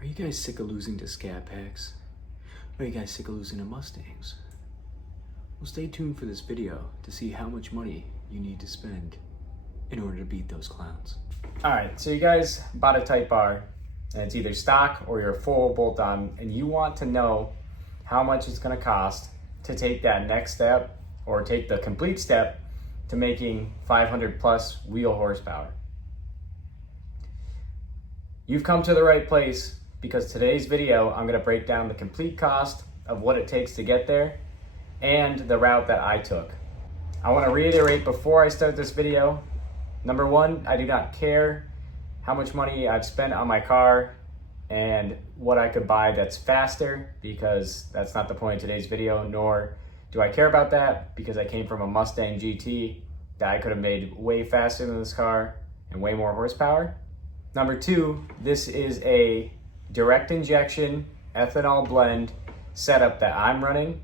Are you guys sick of losing to Scat Packs? Are you guys sick of losing to Mustangs? Well, stay tuned for this video to see how much money you need to spend in order to beat those clowns. Alright, so you guys bought a Type R, and it's either stock or your full bolt-on, and you want to know how much it's going to cost to take that next step, or take the complete step to making 500 plus wheel horsepower. You've come to the right place, because today's video I'm going to break down the complete cost of what it takes to get there and the route that I took. I want to reiterate before I start this video, number one, I do not care how much money I've spent on my car and what I could buy that's faster, because that's not the point of today's video, nor do I care about that because I came from a Mustang GT that I could have made way faster than this car and way more horsepower. Number two, this is a direct injection ethanol blend setup that I'm running.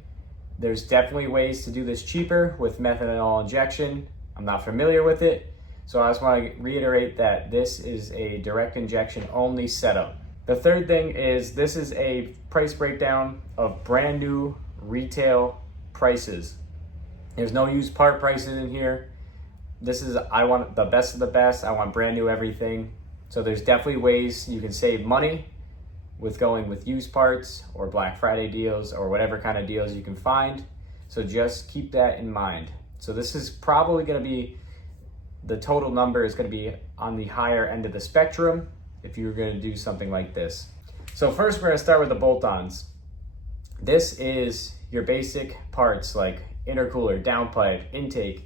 There's definitely ways to do this cheaper with methanol injection. I'm not familiar with it, so I just want to reiterate that this is a direct injection only setup. The third thing is this is a price breakdown of brand new retail prices. There's no used part prices in here. I want the best of the best. I want brand new everything. So there's definitely ways you can save money with going with used parts or Black Friday deals or whatever kind of deals you can find. So just keep that in mind. So this is probably going to be, the total number is going to be on the higher end of the spectrum if you're going to do something like this. So first we're going to start with the bolt-ons. This is your basic parts like intercooler, downpipe, intake.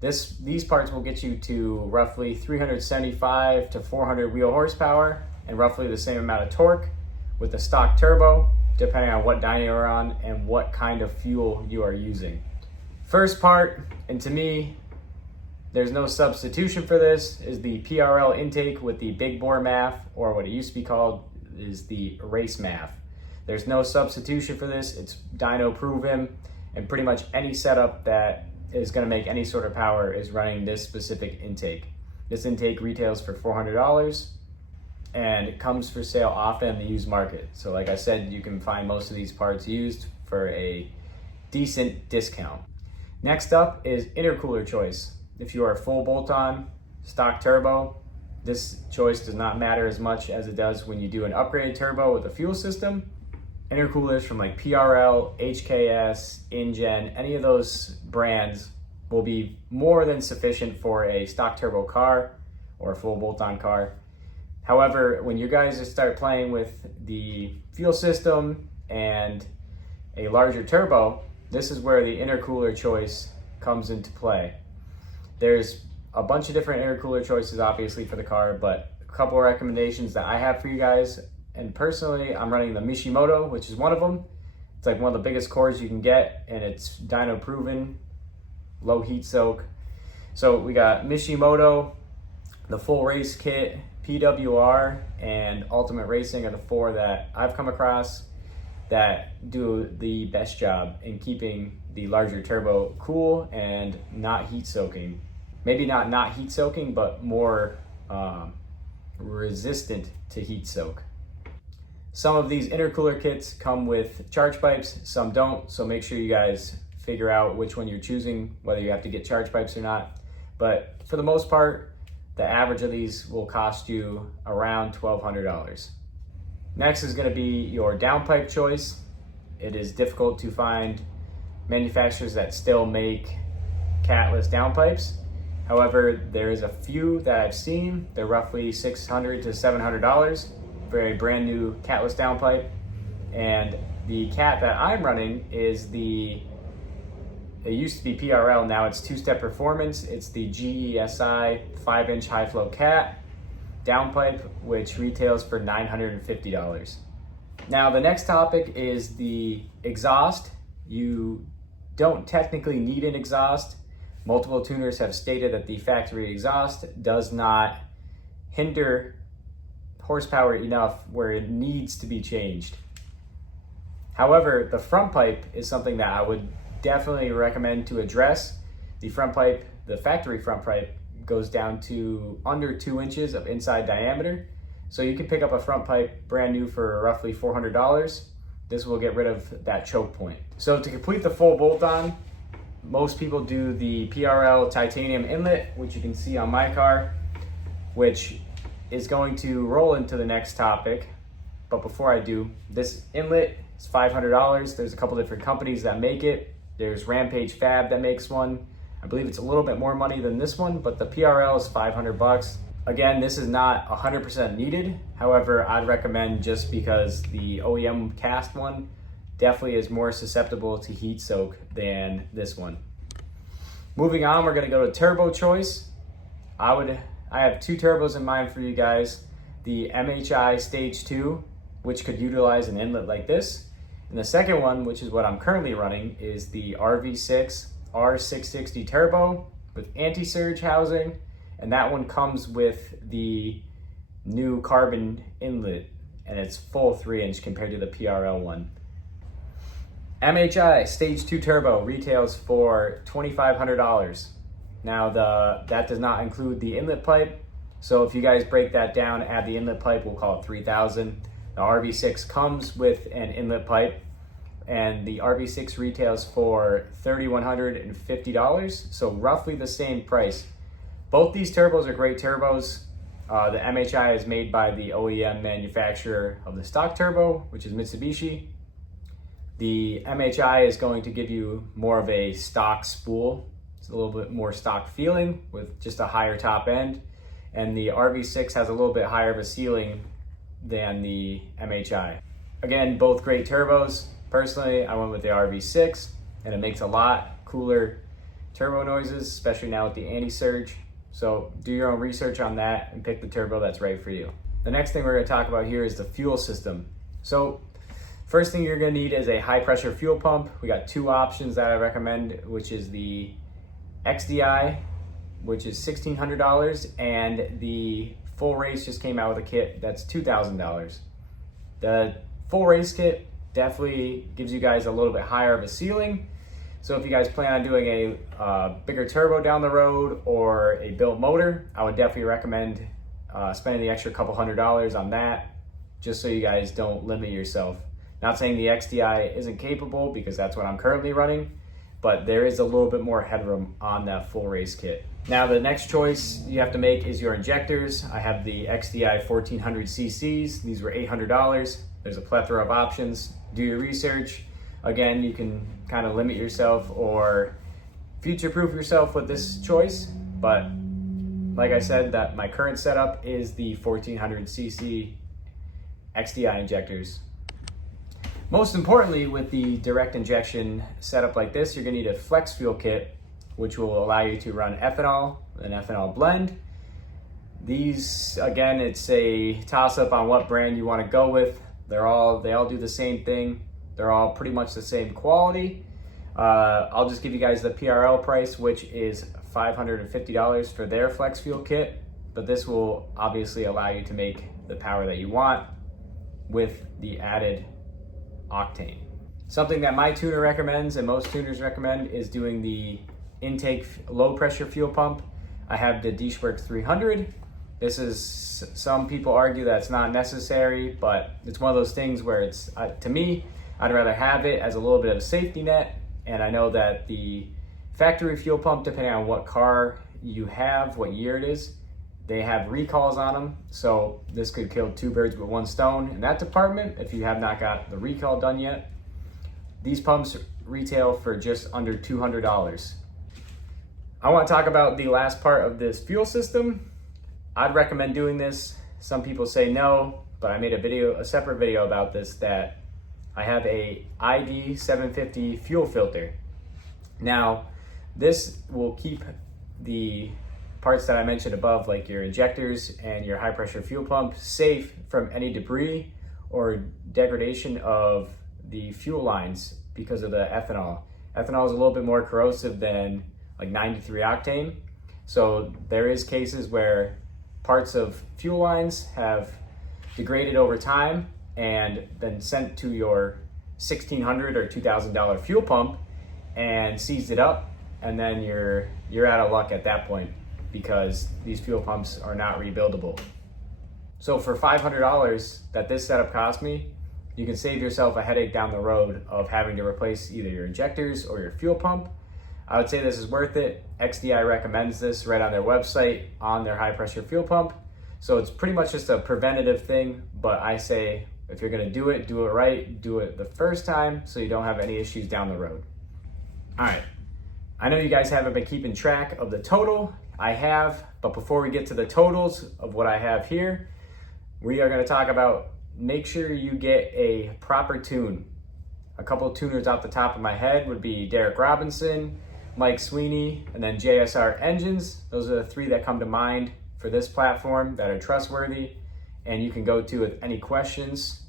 These parts will get you to roughly 375 to 400 wheel horsepower and roughly the same amount of torque with the stock turbo, depending on what dyno you're on and what kind of fuel you are using. First part, and to me, there's no substitution for this, is the PRL intake with the big bore MAF, or what it used to be called is the race MAF. There's no substitution for this. It's dyno proven, and pretty much any setup that is going to make any sort of power is running this specific intake. This intake retails for $400 and it comes for sale often in the used market. So like I said, you can find most of these parts used for a decent discount. Next up is intercooler choice. If you are full bolt-on, stock turbo, this choice does not matter as much as it does when you do an upgraded turbo with a fuel system. Intercoolers from like PRL, HKS, InGen, any of those brands will be more than sufficient for a stock turbo car or a full bolt-on car. However, when you guys start playing with the fuel system and a larger turbo, this is where the intercooler choice comes into play. There's a bunch of different intercooler choices obviously for the car, but a couple of recommendations that I have for you guys. And personally, I'm running the Mishimoto, which is one of them. It's like one of the biggest cores you can get, and it's dyno proven, low heat soak. So we got Mishimoto, the full race kit, PWR, and Ultimate Racing are the four that I've come across that do the best job in keeping the larger turbo cool and not heat soaking. Maybe not heat soaking, but more resistant to heat soak. Some of these intercooler kits come with charge pipes, some don't, so make sure you guys figure out which one you're choosing, whether you have to get charge pipes or not. But for the most part, the average of these will cost you around $1,200. Next is going to be your downpipe choice. It is difficult to find manufacturers that still make catless downpipes. However, there is a few that I've seen. They're roughly $600 to $700 for a brand new catless downpipe. And the cat that I'm running is it used to be PRL, now it's two-step performance. It's the GESI 5-inch high flow cat downpipe, which retails for $950. Now the next topic is the exhaust. You don't technically need an exhaust. Multiple tuners have stated that the factory exhaust does not hinder horsepower enough where it needs to be changed. However, the front pipe is something that I would definitely recommend to address. The front pipe, the factory front pipe, goes down to under 2 inches of inside diameter. So you can pick up a front pipe brand new for roughly $400. This will get rid of that choke point. So to complete the full bolt-on, most people do the PRL titanium inlet, which you can see on my car, which is going to roll into the next topic. But before I do, this inlet is $500. There's a couple different companies that make it. There's Rampage Fab that makes one. I believe it's a little bit more money than this one, but the PRL is $500. Again, this is not 100% needed. However, I'd recommend, just because the OEM cast one definitely is more susceptible to heat soak than this one. Moving on, we're gonna go to turbo choice. I have two turbos in mind for you guys. The MHI Stage 2, which could utilize an inlet like this. And the second one, which is what I'm currently running, is the RV6 R660 Turbo with anti-surge housing. And that one comes with the new carbon inlet, and it's full 3-inch compared to the PRL one. MHI Stage 2 Turbo retails for $2,500. Now that does not include the inlet pipe. So if you guys break that down, add the inlet pipe, we'll call it $3,000. The RV6 comes with an inlet pipe, and the RV6 retails for $3,150. So roughly the same price. Both these turbos are great turbos. The MHI is made by the OEM manufacturer of the stock turbo, which is Mitsubishi. The MHI is going to give you more of a stock spool. It's a little bit more stock feeling with just a higher top end. And the RV6 has a little bit higher of a ceiling than the MHI. Again, both great turbos. Personally, I went with the RV6, and it makes a lot cooler turbo noises, especially now with the anti-surge. So do your own research on that and pick the turbo that's right for you. The next thing we're going to talk about here is the fuel system. So first thing you're going to need is a high pressure fuel pump. We got two options that I recommend, which is the XDI, which is $1,600, and the full race just came out with a kit that's $2,000. The full race kit definitely gives you guys a little bit higher of a ceiling. So if you guys plan on doing a bigger turbo down the road or a built motor, I would definitely recommend spending the extra couple $100 on that, just so you guys don't limit yourself. Not saying the XDI isn't capable, because that's what I'm currently running, but there is a little bit more headroom on that full race kit. Now the next choice you have to make is your injectors. I have the XDI 1400 cc's. These were $800. There's a plethora of options. Do your research. Again, you can kind of limit yourself or future-proof yourself with this choice, but like I said, that my current setup is the 1400 cc XDI injectors. Most importantly, with the direct injection setup like this, you're gonna need a flex fuel kit, which will allow you to run ethanol, an ethanol blend. These, again, it's a toss-up on what brand you want to go with. They all do the same thing. They're all pretty much the same quality. I'll just give you guys the PRL price, which is $550 for their flex fuel kit, but this will obviously allow you to make the power that you want with the added octane. Something that my tuner recommends and most tuners recommend is doing the intake low pressure fuel pump. I have the Dishworks 300. This is, some people argue that it's not necessary, but it's one of those things where it's, to me, I'd rather have it as a little bit of a safety net. And I know that the factory fuel pump, depending on what car you have, what year it is, they have recalls on them. So this could kill two birds with one stone in that department if you have not got the recall done yet. These pumps retail for just under $200. I want to talk about the last part of this fuel system. I'd recommend doing this. Some people say no, but I made a separate video about this, that I have a ID 750 fuel filter. Now, this will keep the parts that I mentioned above, like your injectors and your high pressure fuel pump, safe from any debris or degradation of the fuel lines because of the ethanol. Ethanol is a little bit more corrosive than like 93 octane. So there is cases where parts of fuel lines have degraded over time and then sent to your $1,600 or $2,000 fuel pump and seized it up, and then you're out of luck at that point, because these fuel pumps are not rebuildable. So for $500 that this setup cost me, you can save yourself a headache down the road of having to replace either your injectors or your fuel pump. I would say this is worth it. XDI recommends this right on their website on their high pressure fuel pump. So it's pretty much just a preventative thing, but I say if you're gonna do it right, do it the first time so you don't have any issues down the road. All right, I know you guys haven't been keeping track of the total. I have, but before we get to the totals of what I have here, we are gonna talk about make sure you get a proper tune. A couple of tuners off the top of my head would be Derek Robinson, Mike Sweeney, and then JSR Engines. Those are the three that come to mind for this platform that are trustworthy and you can go to with any questions.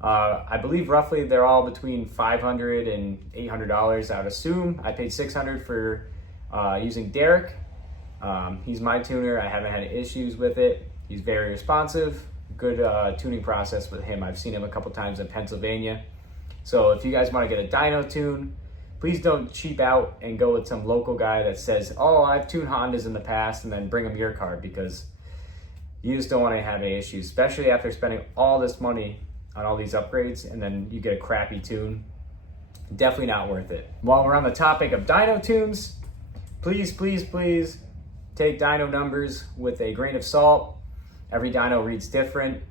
I believe roughly they're all between $500 and $800, I would assume. I paid $600 for using Derek. He's my tuner. I haven't had issues with it. He's very responsive. Good tuning process with him. I've seen him a couple times in Pennsylvania. So if you guys want to get a dyno tune, please don't cheap out and go with some local guy that says, oh, I've tuned Hondas in the past, and then bring them your car, because you just don't want to have any issues, especially after spending all this money on all these upgrades and then you get a crappy tune. Definitely not worth it. While we're on the topic of dyno tunes, please take dyno numbers with a grain of salt. Every dyno reads different.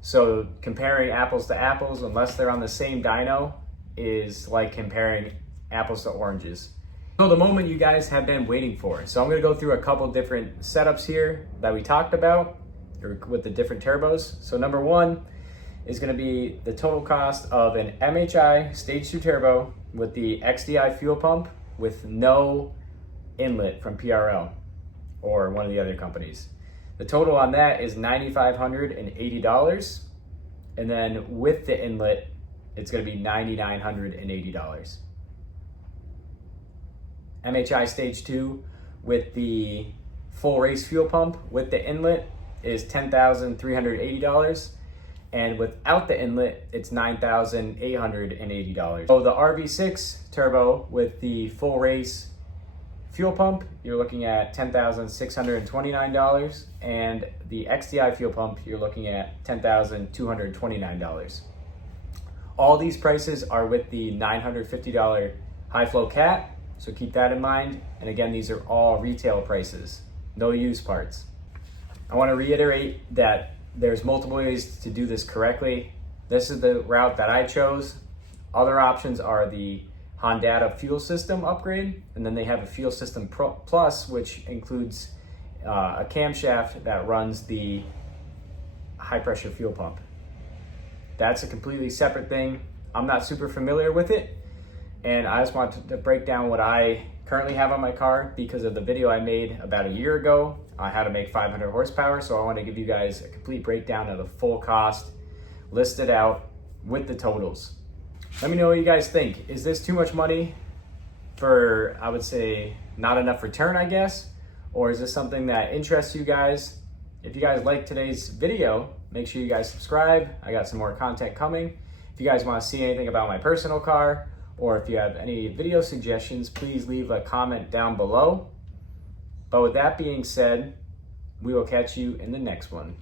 So comparing apples to apples, unless they're on the same dyno, is like comparing apples to oranges. So the moment you guys have been waiting for. So I'm gonna go through a couple different setups here that we talked about with the different turbos. So number one is gonna be the total cost of an MHI Stage 2 turbo with the XDI fuel pump with no inlet from PRL or one of the other companies. The total on that is $9,580. And then with the inlet, it's gonna be $9,980. MHI Stage 2 with the full race fuel pump with the inlet is $10,380. And without the inlet, it's $9,880. So the RV6 turbo with the full race fuel pump, you're looking at $10,629. And the XDI fuel pump, you're looking at $10,229. All these prices are with the $950 high flow cat. So keep that in mind. And again, these are all retail prices, no used parts. I want to reiterate that there's multiple ways to do this correctly. This is the route that I chose. Other options are the Honda fuel system upgrade, and then they have a fuel system plus, which includes a camshaft that runs the high pressure fuel pump. That's a completely separate thing. I'm not super familiar with it, and I just wanted to break down what I currently have on my car because of the video I made about a year ago on how to make 500 horsepower. So I want to give you guys a complete breakdown of the full cost listed out with the totals. Let me know what you guys think. Is this too much money for, I would say, not enough return, I guess? Or is this something that interests you guys? If you guys like today's video, make sure you guys subscribe. I got some more content coming. If you guys want to see anything about my personal car, or if you have any video suggestions, please leave a comment down below. But with that being said, we will catch you in the next one.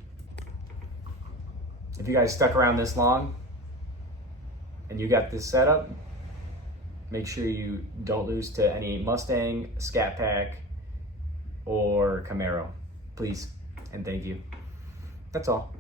If you guys stuck around this long and you got this set up, make sure you don't lose to any Mustang, Scat Pack, or Camaro. Please and thank you. That's all.